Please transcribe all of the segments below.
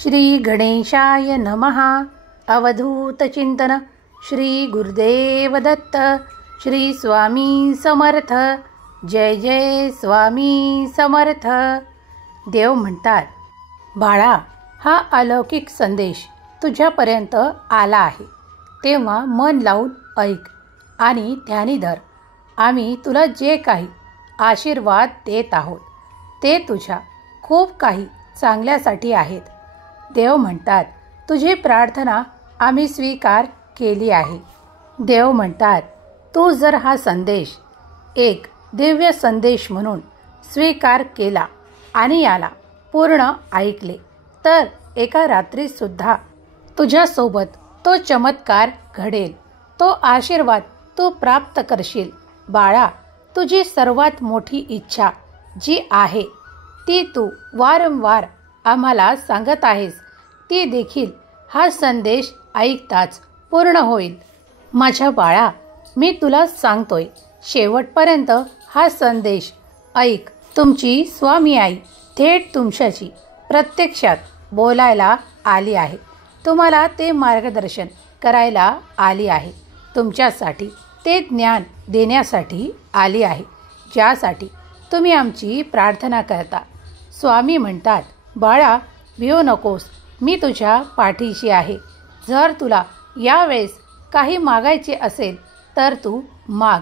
श्री गणेशाय नमः. अवधूत चिंतन. श्री गुरुदेव दत्त. श्री स्वामी समर्थ. जय जय स्वामी समर्थ. देव म्हणतात, बाळा, हा अलौकिक संदेश तुझ्यापर्यंत आला आहे, तेव्हा मन लावून ऐक आणि ध्यानी धर. आम्ही तुला जे काही आशीर्वाद देत आहोत ते तुझ्या खूप काही चांगल्यासाठी आहेत. देव म्हणतात, तुझी प्रार्थना आम्ही स्वीकार केली आहे. देव म्हणतात, तू जर हा संदेश एक दिव्य संदेश म्हणून स्वीकार केला आणि याला पूर्ण ऐकले तर एका रात्रीत सुद्धा तुझ्यासोबत तो चमत्कार घडेल. तो आशीर्वाद तू प्राप्त करशील. बाळा, तुझी सर्वात मोठी इच्छा जी आहे ती तू वारंवार आम्हाला सांगत आहेस, ती देखील हा संदेश ऐकताच पूर्ण होईल. माझ्या बाळा, मी तुला सांगतोय, शेवटपर्यंत हा संदेश ऐक. तुमची स्वामी आई थेट तुमच्याशी प्रत्यक्षात बोलायला आली आहे. तुम्हाला ते मार्गदर्शन करायला आली आहे. तुमच्यासाठी ते ज्ञान देण्यासाठी आली आहे, ज्यासाठी तुम्ही आमची प्रार्थना करता. स्वामी म्हणतात, बाळा, भिऊ नकोस, मी तुझ्या पाठीशी आहे. जर तुला यावेळेस काही मागायचे असेल तर तू माग.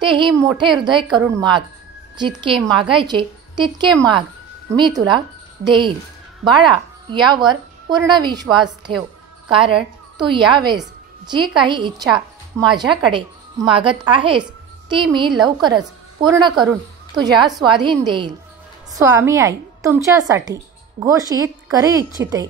तेही मोठे हृदय करून माग. जितके मागायचे तितके माग, मी तुला देईल. बाळा, यावर पूर्ण विश्वास ठेव, कारण तू यावेळेस जी काही इच्छा माझ्याकडे मागत आहेस ती मी लवकरच पूर्ण करून तुझ्या स्वाधीन देईल. स्वामी आई तुमच्यासाठी घोषित करी इच्छिते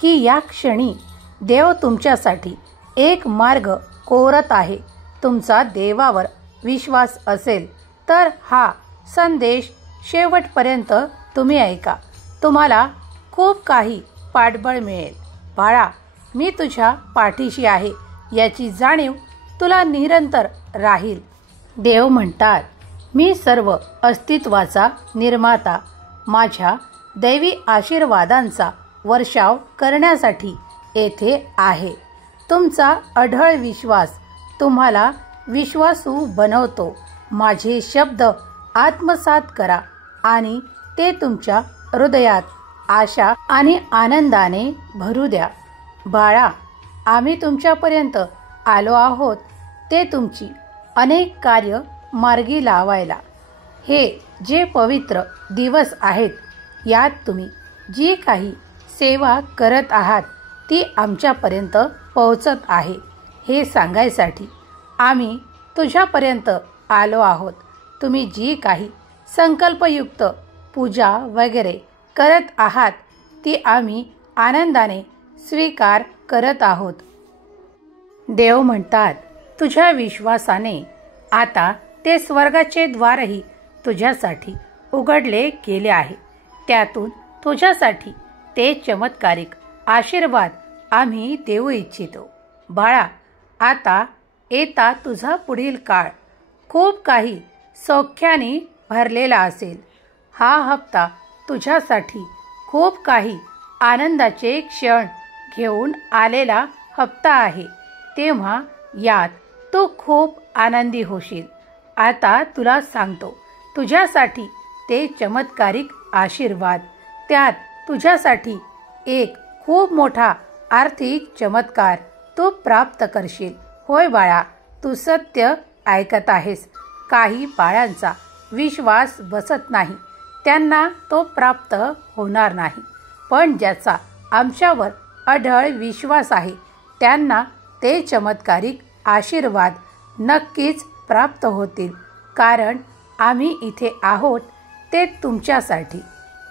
की या क्षणी देव तुमच्यासाठी एक मार्ग कोरत आहे. तुमचा देवावर विश्वास असेल तर हा संदेश शेवटपर्यंत तुम्ही ऐका. तुम्हाला खूप काही पाठबळ मिळेल. बाळा, मी तुझ्या पाठीशी आहे याची जाणीव तुला निरंतर राहील. देव म्हणतात, मी सर्व अस्तित्वाचा निर्माता माझ्या दैवी आशीर्वादांचा वर्षाव करण्यासाठी येथे आहे. तुमचा अढळ विश्वास तुम्हाला विश्वासू बनवतो. माझे शब्द आत्मसात करा आणि ते तुमच्या हृदयात आशा आणि आनंदाने भरू द्या. बाळा, आम्ही तुमच्यापर्यंत आलो आहोत ते तुमची अनेक कार्य मार्गी लावायला. हे जे पवित्र दिवस आहेत, यात तुम्ही जी काही सेवा करत आहात ती आमच्यापर्यंत पोहोचत आहे हे सांगायसाठी आम्ही तुझ्यापर्यंत आलो आहोत. तुम्ही जी काही संकल्पयुक्त पूजा वगैरे करत आहात ती आम्ही आनंदाने स्वीकार करत आहोत. देव म्हणतात, तुझ्या विश्वासाने आता ते स्वर्गाचे द्वारही तुझ्यासाठी उघडले गेले आहे. त्यातून तुझ्यासाठी ते चमत्कारिक आशीर्वाद आम्ही देऊ इच्छितो. बाळा, आता येता तुझा पुढील काळ खूप काही सौख्याने भरलेला असेल. हा हप्ता तुझ्यासाठी खूप काही आनंदाचे क्षण घेऊन आलेला हप्ता आहे. तेव्हा यात तू खूप आनंदी होशील. आता तुला सांगतो तुझ्यासाठी ते चमत्कारिक आशीर्वाद. त्यात तुझ्यासाठी एक खूप मोठा आर्थिक चमत्कार तू प्राप्त करशील. होय बाळा, तू सत्य ऐकत आहेस. काही बाळांचा विश्वास बसत नाही, त्यांना तो प्राप्त होणार नाही. पण ज्याचा आमच्यावर अढळ विश्वास आहे त्यांना ते चमत्कारिक आशीर्वाद नक्कीच प्राप्त होतील. कारण आम्ही इथे आहोत ते तुमच्यासाठी,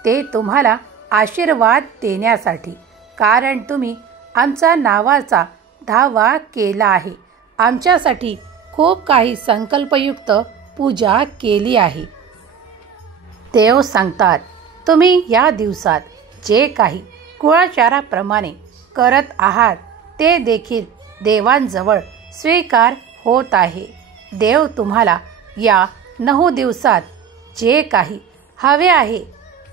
ते तुम्हाला आशीर्वाद देण्यासाठी. कारण तुम्ही आमचा नावाचा धावा केला आहे, आमच्यासाठी खूप काही संकल्पयुक्त पूजा केली आहे. देव सांगतात, तुम्ही या दिवसात जे काही कुळाचाराप्रमाणे करत आहात ते देखील देवांजवळ स्वीकार होत आहे. देव तुम्हाला या 9 दिवसात जे काही हवे आहे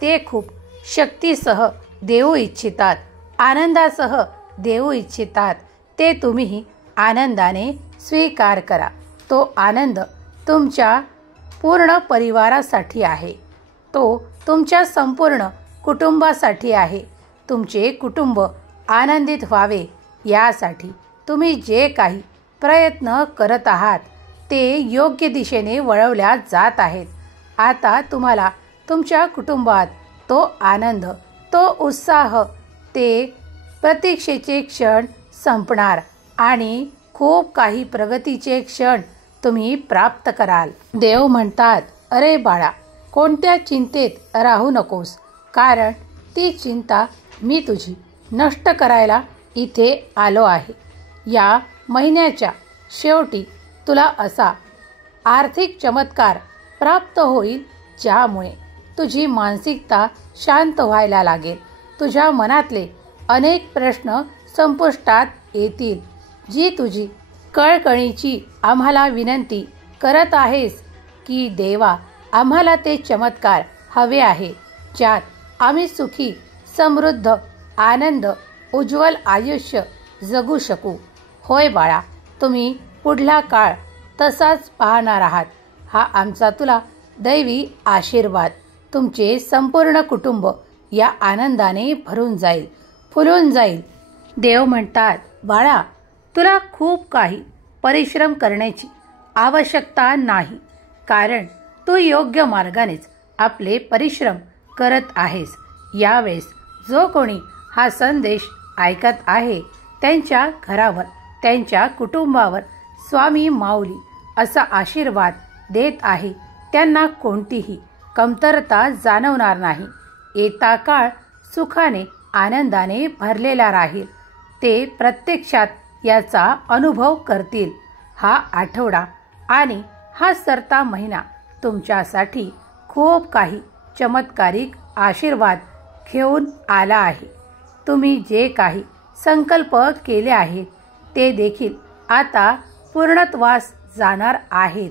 ते खूप शक्तीसह देऊ इच्छितात. आनंदासह देऊ इच्छितात ते तुम्ही आनंदाने स्वीकार करा. तो आनंद तुमच्या पूर्ण परिवारासाठी आहे. तो तुमच्या संपूर्ण कुटुंबासाठी आहे. तुमचे कुटुंब आनंदित व्हावे यासाठी तुम्ही जे काही प्रयत्न करत आहात ते योग्य दिशेने वळवल्या जात आहेत. आता तुम्हाला तुमच्या कुटुंबात तो आनंद, तो उत्साह, ते प्रतीक्षेचे क्षण संपणार आणि खूप काही प्रगतीचे क्षण तुम्ही प्राप्त कराल. देव म्हणतात, अरे बाळा, कोणत्या चिंतेत राहू नकोस, कारण ती चिंता मी तुझी नष्ट करायला इथे आलो आहे. या महिन्याच्या शेवटी तुला असा आर्थिक चमत्कार प्राप्त होईल ज्यामुळे तुझी मानसिकता शांत व्हायला लागेल. तुझ्या मनातले अनेक प्रश्न संपुष्टात येतील. जी तुझी कळकळीची आम्हाला विनंती करत आहेस की देवा, आम्हाला ते चमत्कार हवे आहे ज्यात आम्ही सुखी, समृद्ध, आनंद, उज्ज्वल आयुष्य जगू शकू. होय बाळा, तुम्ही पुढला काळ तसाच पाहणार आहात. हा आमचा तुला दैवी आशीर्वाद. तुमचे संपूर्ण कुटुंब या आनंदाने भरून जाईल, फुलून जाईल. देव म्हणतात, बाळा, तुला खूप काही परिश्रम करण्याची आवश्यकता नाही, कारण तू योग्य मार्गानेच आपले परिश्रम करत आहेस. यावेळेस जो कोणी हा संदेश ऐकत आहे त्यांच्या घरावर, त्यांच्या कुटुंबावर स्वामी माऊली असा आशीर्वाद देत आहे. त्यांना कोणतीही कमतरता जाणवणार नाही. येता काळ सुखाने, आनंदाने भरलेला राहील. ते प्रत्यक्षात याचा अनुभव करतील. हा आठवडा आणि हा सरता महिना तुमच्यासाठी खूप काही चमत्कारिक आशीर्वाद घेऊन आला आहे. तुम्ही जे काही संकल्प केले आहेत ते देखील आता पूर्णत्वास जाणार आहेत.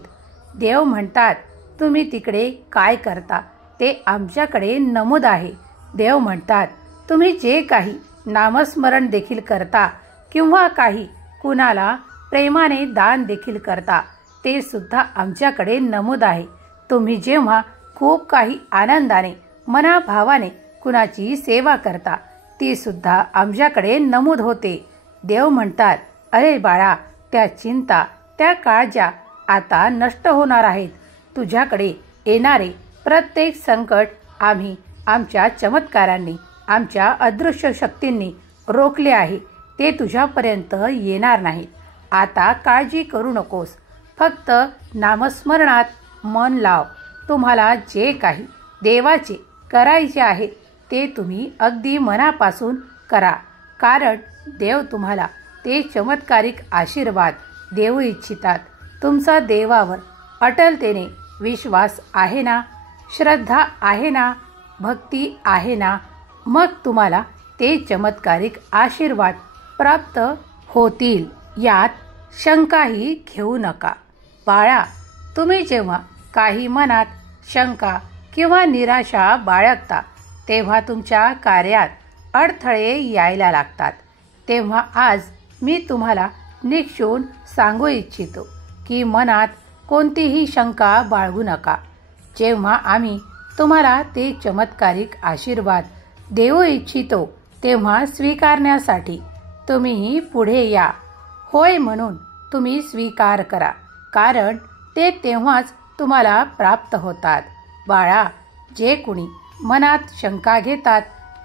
देव म्हणतात, तुम्ही तिकडे काय करता ते आमच्याकडे नमूद आहे. देव म्हणतात, तुम्ही जे काही नामस्मरण देखील करता किंवा काही कुणाला प्रेमाने दान देखील करता ते सुद्धा आमच्याकडे नमूद आहे. तुम्ही जेव्हा खूप काही आनंदाने, मनाभावाने कुणाची सेवा करता ती सुद्धा आमच्याकडे नमूद होते. देव म्हणतात, अरे बाळा, त्या चिंता, त्या काळजा आता नष्ट होणार आहेत. तुझ्याकडे येणारे प्रत्येक संकट आम्ही आमच्या चमत्कारांनी, आमच्या अदृश्य शक्तींनी रोखले आहे. ते तुझ्यापर्यंत येणार नाहीत. आता काळजी करू नकोस. फक्त नामस्मरणात मन लाव. तुम्हाला जे काही देवाचे करायचे आहे ते तुम्ही अगदी मनापासून करा, कारण देव तुम्हाला ते चमत्कारिक आशीर्वाद देऊ इच्छितात. तुमचा देवावर अटलतेने विश्वास आहे ना? श्रद्धा आहे ना? भक्ती आहे ना? मग तुम्हाला ते चमत्कारिक आशीर्वाद प्राप्त होतील. यात शंकाही घेऊ नका. बाळा, तुम्ही जेव्हा काही मनात शंका किंवा निराशा बाळगता तेव्हा तुमच्या कार्यात अडथळे यायला लागतात. तेव्हा आज मी तुम्हाला निक्षून सांगू इच्छितो की मनात कोणतीही शंका बाळगू नका. जेव्हा आम्ही तुम्हाला ते चमत्कारिक आशीर्वाद देऊ इच्छितो तेव्हा स्वीकारण्यासाठी तुम्ही पुढे या. होय म्हणून तुम्ही स्वीकार करा, कारण ते तेव्हाच तुम्हाला प्राप्त होतात. बाळा, जे कुणी मनात शंका घेतात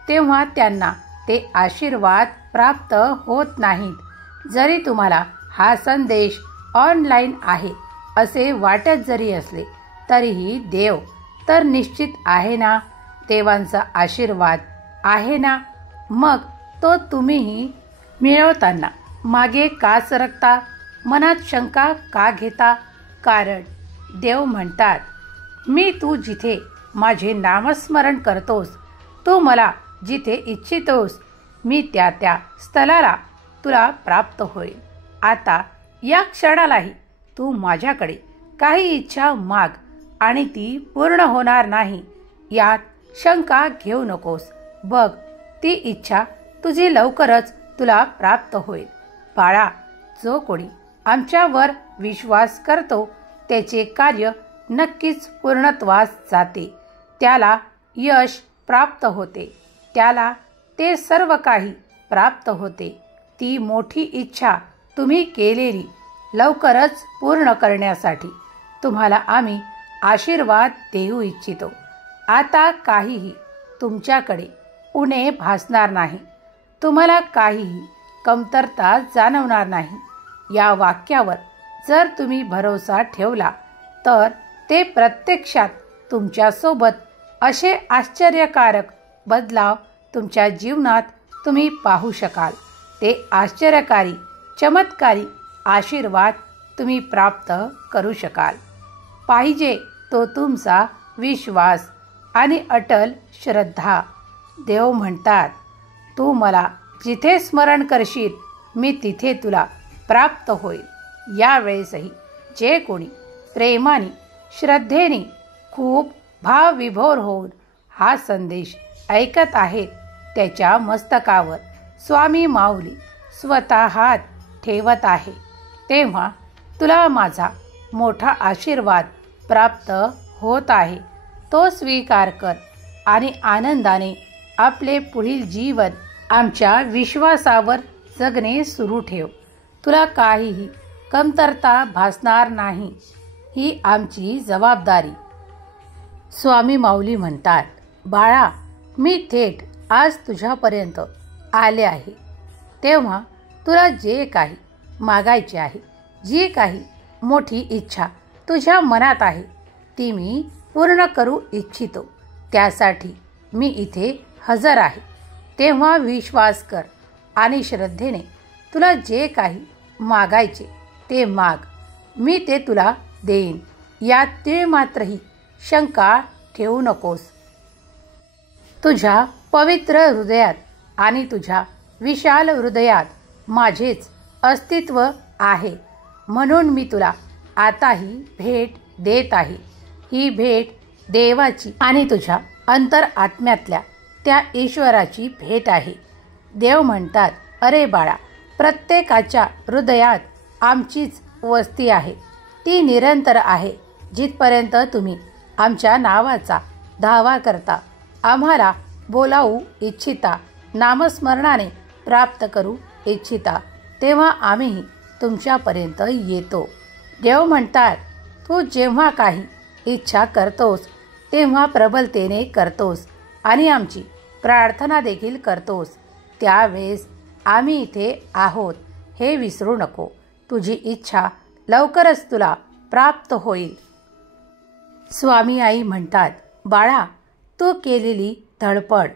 तेव्हा त्यांना ते आशीर्वाद प्राप्त होत नाहीत. जरी तुम्हाला हा संदेश ऑनलाईन आहे असे वाटत जरी असले तरीही देव तर निश्चित आहे ना? देवांचा आशीर्वाद आहे ना? मग तो तुम्हीही मिळवताना मागे का सरकता? मनात शंका का घेता? कारण देव म्हणतात, मी तू जिथे माझे नामस्मरण करतोस, तू मला जिथे इच्छितोस, मी त्या त्या स्थळाला तुला प्राप्त होईल. आता या क्षणालाही तू माझ्याकडे काही इच्छा माग आणि ती पूर्ण होणार नाही यात शंका घेऊ नकोस. बघ, ती इच्छा तुझी लवकरच तुला प्राप्त होईल. बाळा, जो कोणी आमच्यावर विश्वास करतो त्याचे कार्य नक्कीच पूर्णत्वास जाते. त्याला यश प्राप्त होते. त्याला ते सर्व काही प्राप्त होते. ती मोठी इच्छा तुम्ही केलेली लवकरच पूर्ण करण्यासाठी तुम्हाला आम्ही आशीर्वाद देऊ इच्छितो. आता काहीही तुमच्याकडे उणे भासणार नाही. तुम्हाला काहीही कमतरता जाणवणार नाही. या वाक्यावर जर तुम्ही भरोसा ठेवला तर ते प्रत्यक्षात तुमच्यासोबत असे आश्चर्यकारक बदलाव तुमच्या जीवनात तुम्ही पाहू शकाल. ते आश्चर्यकारी चमत्कारी आशीर्वाद तुम्ही प्राप्त करू शकाल. पाहिजे तो तुमचा विश्वास आणि अटल श्रद्धा. देव म्हणतात, तू मला जिथे स्मरण करशील मी तिथे तुला प्राप्त होईल. यावेळेसही जे कोणी प्रेमाने श्रद्धेने खूप भावविभोर होऊन हा संदेश ऐकत आहेत त्याच्या मस्तकावर स्वामी माऊली स्वतः हात ठेवत आहे. तेव्हा तुला माझा मोठा आशीर्वाद प्राप्त होत आहे. तो स्वीकार कर आणि आनंदाने आपले पुढील जीवन आमच्या विश्वासावर जगणे सुरू ठेव. तुला काहीही कमतरता भासणार नाही. ही आमची जबाबदारी. स्वामी माऊली म्हणतात, बाळा, मी थेट आज तुझ्यापर्यंत आले आहे. तेव्हा तुला जे काही मागायचे आहे, जी काही मोठी इच्छा तुझ्या मनात आहे ती मी पूर्ण करू इच्छितो. त्यासाठी मी इथे हजर आहे. तेव्हा विश्वास कर आणि श्रद्धेने तुला जे काही मागायचे ते माग. मी ते तुला देईन. यात तीळ मात्रही शंका ठेवू नकोस. तुझ्या पवित्र हृदयात आणि तुझ्या विशाल हृदयात माझेच अस्तित्व आहे. म्हणून मी तुला आताही भेट देत आहे. ही भेट देवाची आणि तुझ्या अंतरआत्म्यातल्या त्या ईश्वराची भेट आहे. देव म्हणतात, अरे बाळा, प्रत्येकाच्या हृदयात आमचीच वस्ती आहे. ती निरंतर आहे. जिथपर्यंत तुम्ही आमच्या नावाचा धावा करता, आम्हाला बोलावू इच्छिता, नामस्मरणाने प्राप्त करू इच्छिता, तेव्हा आम्हीही तुमच्यापर्यंत येतो. देव म्हणतात, तू जेव्हा काही इच्छा करतोस तेव्हा प्रबलतेने करतोस आणि आमची प्रार्थना देखील करतोस. त्यावेळेस आम्ही इथे आहोत हे विसरू नको. तुझी इच्छा लवकरच तुला प्राप्त होईल. स्वामी आई म्हणतात, बाळा, तू केलेली धडपड,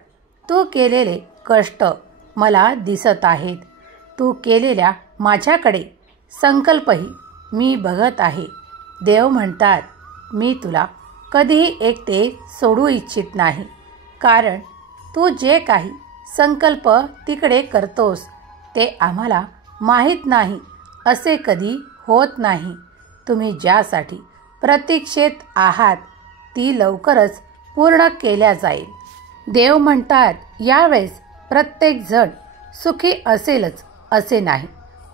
तू केलेले कष्ट मला दिसत आहेत. तू केलेल्या माझ्याकडे संकल्पही मी बघत आहे. देव म्हणतात, मी तुला कधीही एकटे सोडू इच्छित नाही. कारण तू जे काही संकल्प तिकडे करतोस ते आम्हाला माहीत नाही असे कधी होत नाही. तुम्ही ज्यासाठी प्रतीक्षेत आहात ती लवकरच पूर्ण केल्या जाईल. देव म्हणतात, यावेळेस प्रत्येक जण सुखी असेलच असे नाही.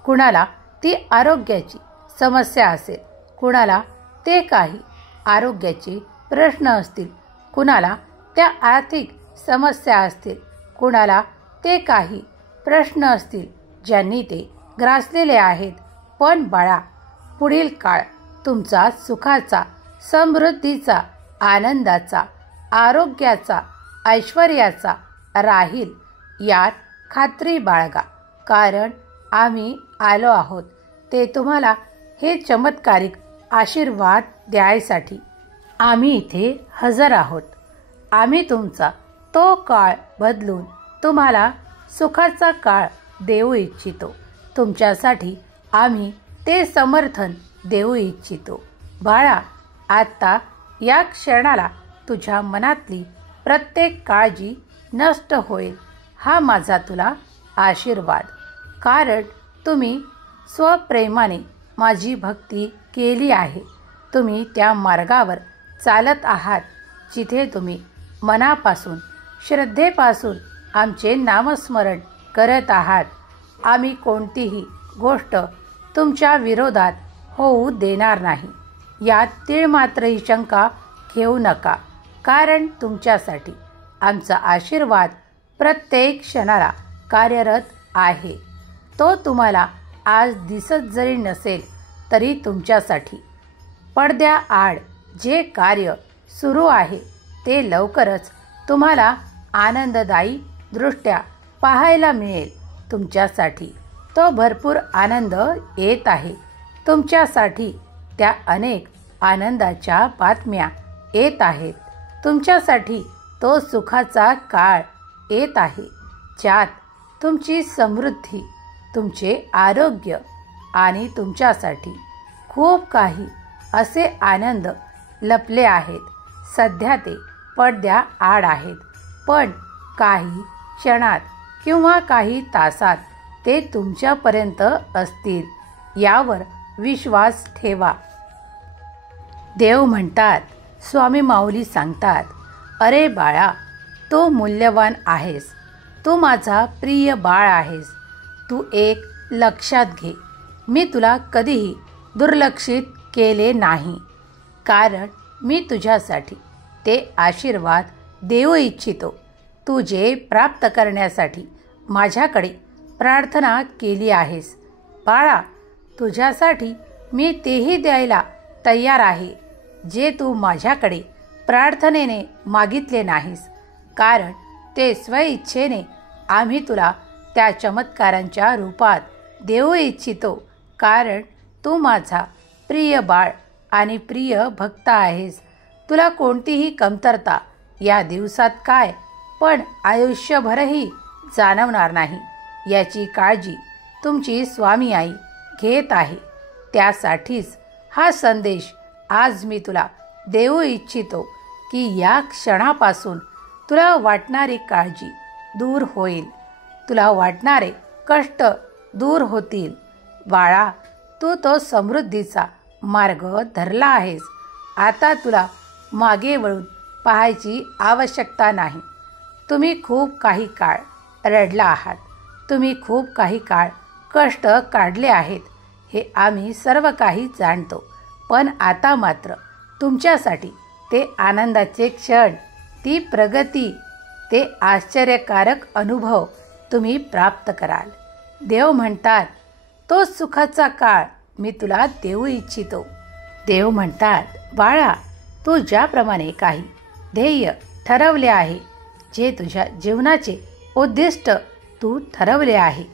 कुणाला ती आरोग्याची समस्या असेल, कुणाला ते काही आरोग्याचे प्रश्न असतील, कुणाला त्या आर्थिक समस्या असतील, कुणाला ते काही प्रश्न असतील ज्यांनी ते ग्रासलेले आहेत. पण बाळा, पुढील काळ तुमचा सुखाचा, समृद्धीचा, आनंदाचा, आरोग्याचा, ऐश्वर्याचा राहील यात खात्री बाळगा. कारण आम्ही आलो आहोत ते तुम्हाला हे चमत्कारिक आशीर्वाद द्यायसाठी. आम्ही इथे हजर आहोत. आम्ही तुमचा तो काळ बदलून तुम्हाला सुखाचा काळ देऊ इच्छितो. तुमच्यासाठी आम्ही ते समर्थन देऊ इच्छितो. बाळा, आता या क्षणाला तुझ्या मनातली प्रत्येक काळजी नष्ट होईल हा माझा तुला आशीर्वाद. कारण तुम्ही स्वप्रेमाने माझी भक्ती केली आहे. तुम्ही त्या मार्गावर चालत आहात जिथे तुम्ही मनापासून, श्रद्धेपासून आमचे नामस्मरण करत आहात. आम्ही कोणतीही गोष्ट तुमच्या विरोधात होऊ देणार नाही. यात तीळ मात्रही शंका घेऊ नका, कारण तुमच्यासाठी आमचा आशीर्वाद प्रत्येक क्षणाला कार्यरत आहे. तो तुम्हाला आज दिसत जरी नसेल तरी तुमच्यासाठी पडद्याआड जे कार्य सुरू आहे ते लवकरच तुम्हाला आनंददायी दृष्ट्या पाहायला मिळेल. तुमच्यासाठी तो भरपूर आनंद येत आहे. तुमच्यासाठी त्या अनेक आनंदाच्या बातम्या येत आहेत. तुमच्यासाठी तो सुखाचा काळ येत आहे, ज्यात तुमची समृद्धी, तुमचे आरोग्य आणि तुमच्यासाठी खूप काही असे आनंद लपले आहेत. सध्या ते पडद्याआड आहेत, पण काही क्षणात किंवा काही तासात ते तुमच्यापर्यंत असतील, यावर विश्वास ठेवा. देव म्हणतात, स्वामी माऊली सांगतात, अरे बाळा, तू मूल्यवान आहेस. तू माझा प्रिय बाळ आहेस. तू एक लक्षात घे, मी तुला कधीही दुर्लक्षित केले नाही, कारण मी तुझ्यासाठी ते आशीर्वाद देऊ इच्छितो. तू जे प्राप्त करण्यासाठी माझ्याकडे प्रार्थना केली आहेस. बाळा, तुझ्यासाठी मी तेही द्यायला तयार आहे, जे तू माझ्याकडे प्रार्थनेने मागितले नाहीस, कारण ते स्वइच्छेने आम्ही तुला त्या चमत्कारांच्या रूपात देऊ इच्छितो, कारण तू माझा प्रिय बाळ आणि प्रिय भक्त आहेस. तुला कोणतीही कमतरता या दिवसात काय, पण आयुष्यभरही जाणवणार नाही, याची काळजी तुमची स्वामी आई घेत आहे. त्यासाठीच हा संदेश आज मी तुला देऊ इच्छितो की या क्षणापासून तुला वाटणारी काळजी दूर होईल, तुला वाटणारे कष्ट दूर होतील. बाळा, तू तो समृद्धीचा मार्ग धरला आहेस. आता तुला मागे वळून पाहायची आवश्यकता नाही. तुम्ही खूप काही काळ रडला आहात. तुम्ही खूप काही काळ कष्ट काढले आहेत, हे आम्ही सर्व काही जाणतो. पण आता मात्र तुमच्यासाठी ते आनंदाचे क्षण, ती प्रगती, ते आश्चर्यकारक अनुभव तुम्ही प्राप्त कराल. देव म्हणतात, तो सुखाचा काळ मी तुला देऊ इच्छितो. देव म्हणतात, बाळा, तू ज्याप्रमाणे काही ध्येय ठरवले आहे, जे तुझ्या जीवनाचे उद्दिष्ट तू ठरवले आहे,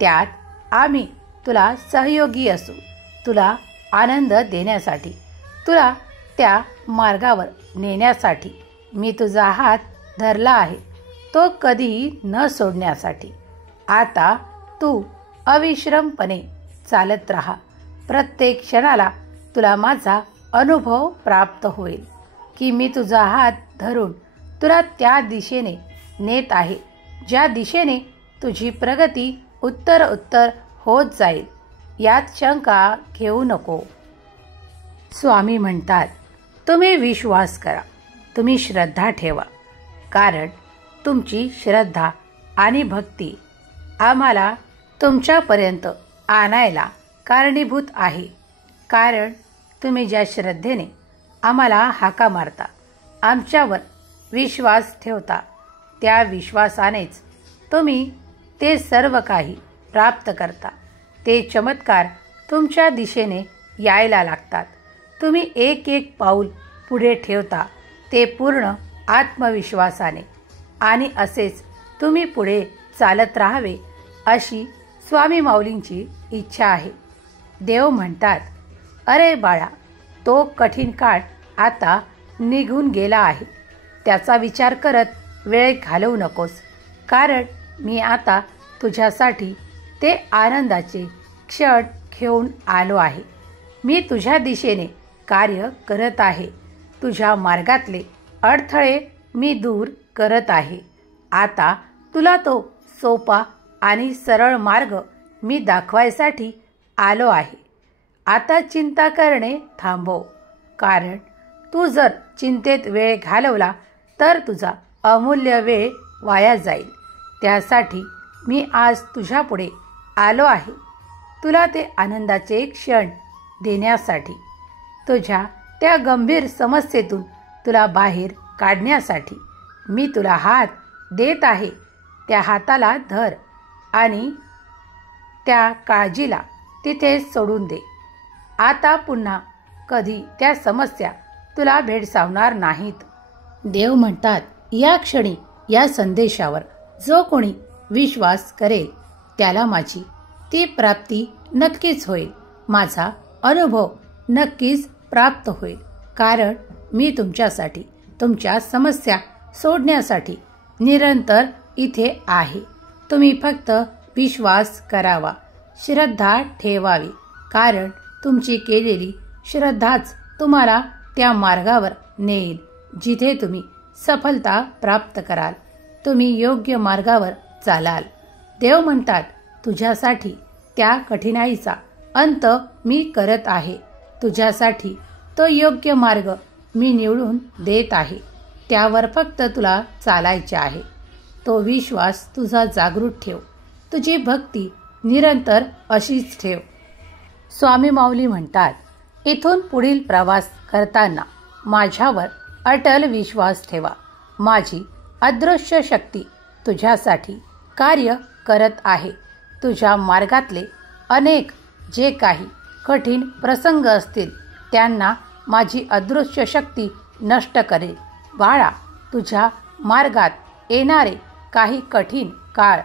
त्यात आम्ही तुला सहयोगी असू. तुला आनंद देण्यासाठी, तुला त्या मार्गावर नेण्यासाठी मी तुझा हात धरला आहे, तो कधीही न सोडण्यासाठी. आता तू अविश्रमपणे चालत राहा. प्रत्येक क्षणाला तुला माझा अनुभव प्राप्त होईल की मी तुझा हात धरून तुला त्या दिशेने नेत आहे, ज्या दिशेने तुझी प्रगती उत्तर होत जाईल. यात शंका घेऊ नको. स्वामी म्हणतात, तुम्ही विश्वास करा, तुम्ही श्रद्धा ठेवा, कारण तुमची श्रद्धा आणि भक्ती आम्हाला तुमच्यापर्यंत आणायला कारणीभूत आहे. कारण तुम्ही ज्या श्रद्धेने आम्हाला हाका मारता, आमच्यावर विश्वास ठेवता, त्या विश्वासानेच तुम्ही ते सर्व काही प्राप्त करता. ते चमत्कार तुमच्या दिशेने यायला लागतात. तुम्ही एक एक पाऊल पुढे ठेवता, ते पूर्ण आत्मविश्वासाने, आणि असेच तुम्ही पुढे चालत राहावे अशी स्वामी माऊलींची इच्छा आहे. देव म्हणतात, अरे बाळा, तो कठीण काळ आता निघून गेला आहे. त्याचा विचार करत वेळ घालवू नकोस, कारण मी आता तुझ्यासाठी ते आनंदाचे क्षण घेऊन आलो आहे. मी तुझ्या दिशेने कार्य करत आहे. तुझ्या मार्गातले अडथळे मी दूर करत आहे. आता तुला तो सोपा आणि सरळ मार्ग मी दाखवायसाठी आलो आहे. आता चिंता करणे थांबव, कारण तू जर चिंतेत वेळ घालवला तर तुझा अमूल्य वेळ वाया जाईल. त्यासाठी मी आज तुझ्यापुढे आलो आहे तुला ते आनंदाचे क्षण देण्यासाठी, तुझ्या त्या गंभीर समस्येतून तुला बाहेर काढण्यासाठी मी तुला हात देत आहे. त्या हाताला धर आणि त्या काळजीला तिथे सोडून दे. आता पुन्हा कधी त्या समस्या तुला भेडसावणार नाहीत. देव म्हणतात, या क्षणी या संदेशावर जो कोणी विश्वास करेल त्याला माझी ती प्राप्ती नक्कीच होईल. माझा अनुभव नक्कीच प्राप्त होईल. कारण मी तुमच्यासाठी, तुमच्या समस्या सोडण्यासाठी निरंतर इथे आहे. तुम्ही फक्त विश्वास करावा, श्रद्धा ठेवावी. कारण तुमची केलेली श्रद्धाच तुम्हाला त्या मार्गावर नेईल जिथे तुम्ही सफलता प्राप्त कराल. तुम्ही योग्य मार्गावर चालाल. देव म्हणतात, तुझ्यासाठी त्या कठीणाईचा अंत मी करत आहे. तुझ्यासाठी तो योग्य मार्ग मी निवडून देत आहे. त्यावर फक्त तुला चालायचे आहे. तो विश्वास तुझा जागृत ठेव. तुझी भक्ती निरंतर अशीच ठेव. स्वामी माऊली म्हणतात, इथून पुढील प्रवास करताना माझ्यावर अटल विश्वास ठेवा. माझी अदृश्य शक्ती तुझ्यासाठी कार्य करत आहे. तुझ्या मार्गातले अनेक जे काही कठीण प्रसंग असतील त्यांना माझी अदृश्य शक्ती नष्ट करेल. बाळा, तुझ्या मार्गात येणारे काही कठीण काळ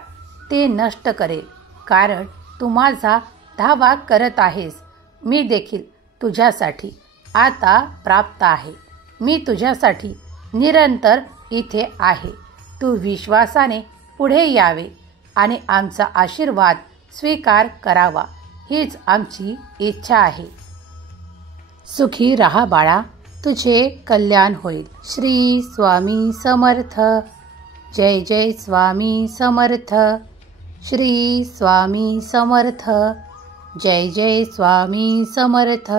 ते नष्ट करेल. कारण तू माझा धावा करत आहेस. मी देखील तुझ्यासाठी आता प्राप्त आहे. मी तुझ्यासाठी निरंतर इथे आहे. तू विश्वासाने पुढे यावे आणि आमचा आशीर्वाद स्वीकार करावा हीच आमची इच्छा आहे. सुखी राहा बाळा, तुझे कल्याण होईल. श्री स्वामी समर्थ. जय जय स्वामी समर्थ. श्री स्वामी समर्थ. जय जय स्वामी समर्थ.